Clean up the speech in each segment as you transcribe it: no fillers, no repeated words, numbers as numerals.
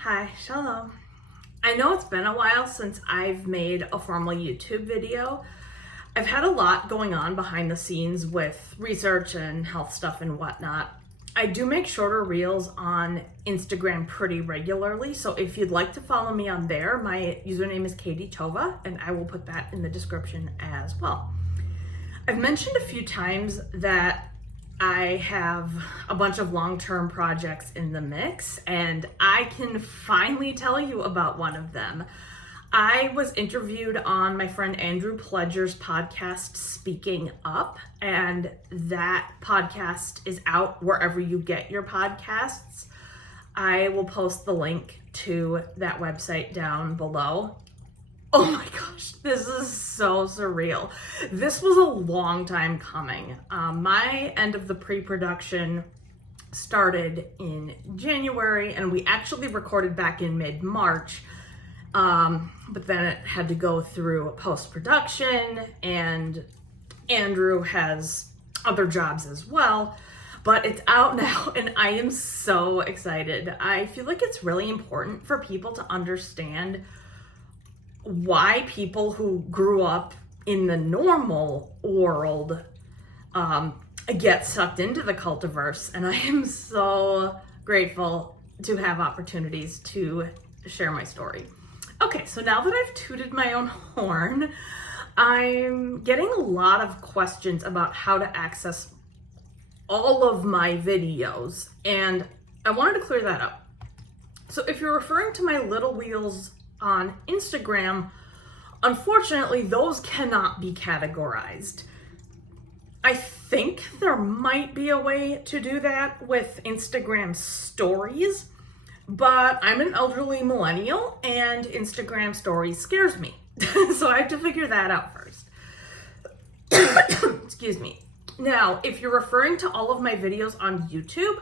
Hi, shalom. I know it's been a while since I've made a formal YouTube video. I've had a lot going on behind the scenes with research and health stuff and whatnot. I do make shorter reels on Instagram pretty regularly, so if you'd like to follow me on there, my username is Kati Tovah, and I will put that in the description as well. I've mentioned a few times that I have a bunch of long-term projects in the mix, and I can finally tell you about one of them. I was interviewed on my friend Andrew Pledger's podcast, Speaking Up, and that podcast is out wherever you get your podcasts. I will post the link to that website down below. Oh my gosh, this is so surreal. This was a long time coming. My end of the pre-production started in January, and we actually recorded back in mid-March, but then it had to go through post-production, and Andrew has other jobs as well, but it's out now, and I am so excited. I feel like it's really important for people to understand why people who grew up in the normal world get sucked into the cultiverse, and I am so grateful to have opportunities to share my story. Okay, so now that I've tooted my own horn, I'm getting a lot of questions about how to access all of my videos, and I wanted to clear that up. So if you're referring to my little wheels on Instagram, unfortunately, those cannot be categorized. I think there might be a way to do that with Instagram stories, but I'm an elderly millennial and Instagram stories scares me. So I have to figure that out first. Excuse me. Now, if you're referring to all of my videos on YouTube,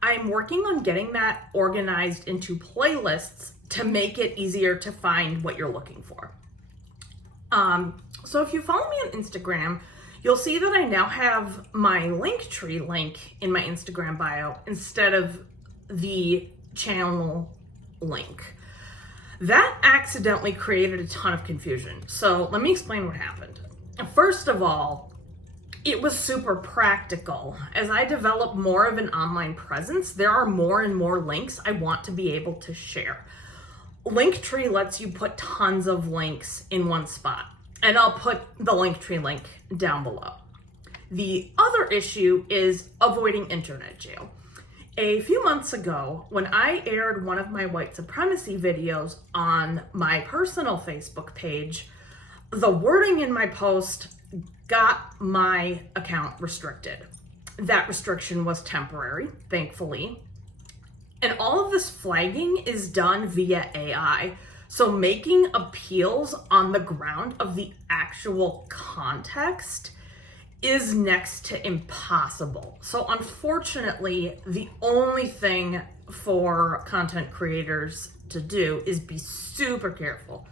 I'm working on getting that organized into playlists to make it easier to find what you're looking for. So if you follow me on Instagram, you'll see that I now have my Linktree link in my Instagram bio instead of the channel link. That accidentally created a ton of confusion. So let me explain what happened. First of all, it was super practical. As I develop more of an online presence, there are more and more links I want to be able to share. Linktree lets you put tons of links in one spot, and I'll put the Linktree link down below. The other issue is avoiding internet jail. A few months ago, when I aired one of my white supremacy videos on my personal Facebook page, the wording in my post got my account restricted. That restriction was temporary, thankfully. And all of this flagging is done via AI. So making appeals on the ground of the actual context is next to impossible. So unfortunately, the only thing for content creators to do is be super careful.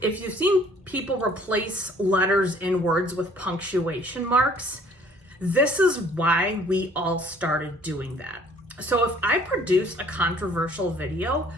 If you've seen people replace letters in words with punctuation marks, this is why we all started doing that. So if I produce a controversial video,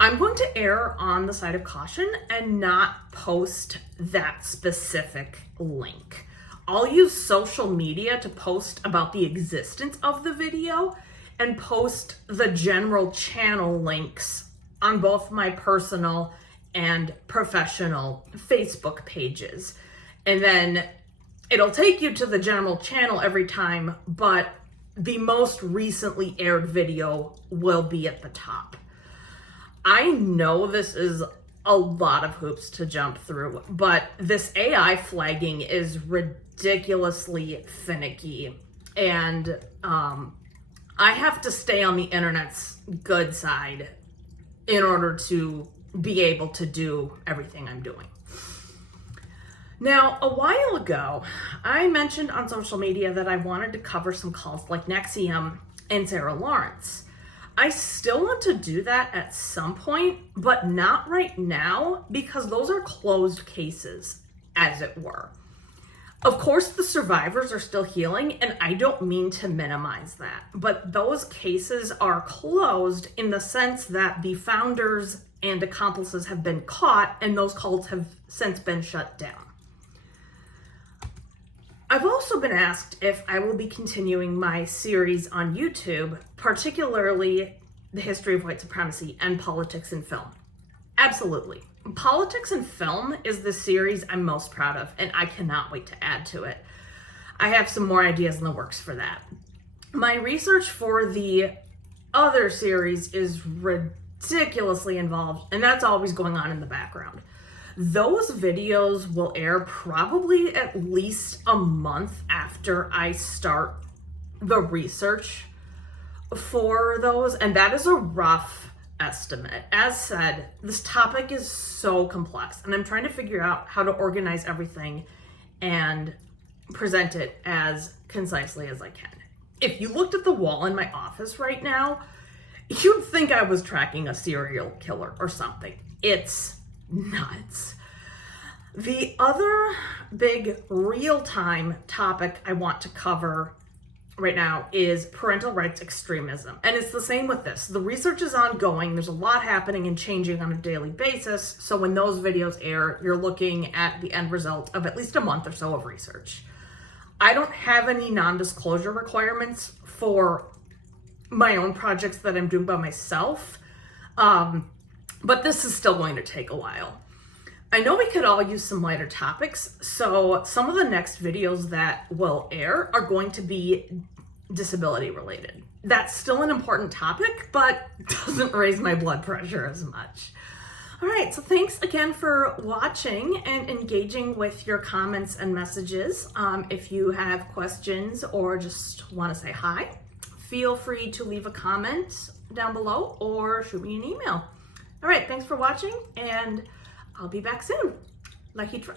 I'm going to err on the side of caution and not post that specific link. I'll use social media to post about the existence of the video and post the general channel links on both my personal and professional Facebook pages. And then it'll take you to the general channel every time, but the most recently aired video will be at the top. I know this is a lot of hoops to jump through, but this AI flagging is ridiculously finicky, and I have to stay on the internet's good side in order to be able to do everything I'm doing. Now, a while ago, I mentioned on social media that I wanted to cover some cults like NXIVM and Sarah Lawrence. I still want to do that at some point, but not right now because those are closed cases, as it were. Of course, the survivors are still healing, and I don't mean to minimize that, but those cases are closed in the sense that the founders and accomplices have been caught, and those cults have since been shut down. I've also been asked if I will be continuing my series on YouTube, particularly the history of white supremacy and politics in film. Absolutely. Politics in film is the series I'm most proud of, and I cannot wait to add to it. I have some more ideas in the works for that. My research for the other series is ridiculously involved, and that's always going on in the background. Those videos will air probably at least a month after I start the research for those, and that is a rough estimate. As said, this topic is so complex, and I'm trying to figure out how to organize everything and present it as concisely as I can. If you looked at the wall in my office right now, you'd think I was tracking a serial killer or something. It's nuts. The other big real-time topic I want to cover right now is parental rights extremism. And it's the same with this. The research is ongoing. There's a lot happening and changing on a daily basis. So when those videos air, you're looking at the end result of at least a month or so of research. I don't have any non-disclosure requirements for my own projects that I'm doing by myself. But this is still going to take a while. I know we could all use some lighter topics, so some of the next videos that will air are going to be disability related. That's still an important topic, but doesn't raise my blood pressure as much. All right, so thanks again for watching and engaging with your comments and messages. If you have questions or just want to say hi, feel free to leave a comment down below or shoot me an email. All right, thanks for watching, and I'll be back soon. Lahitra.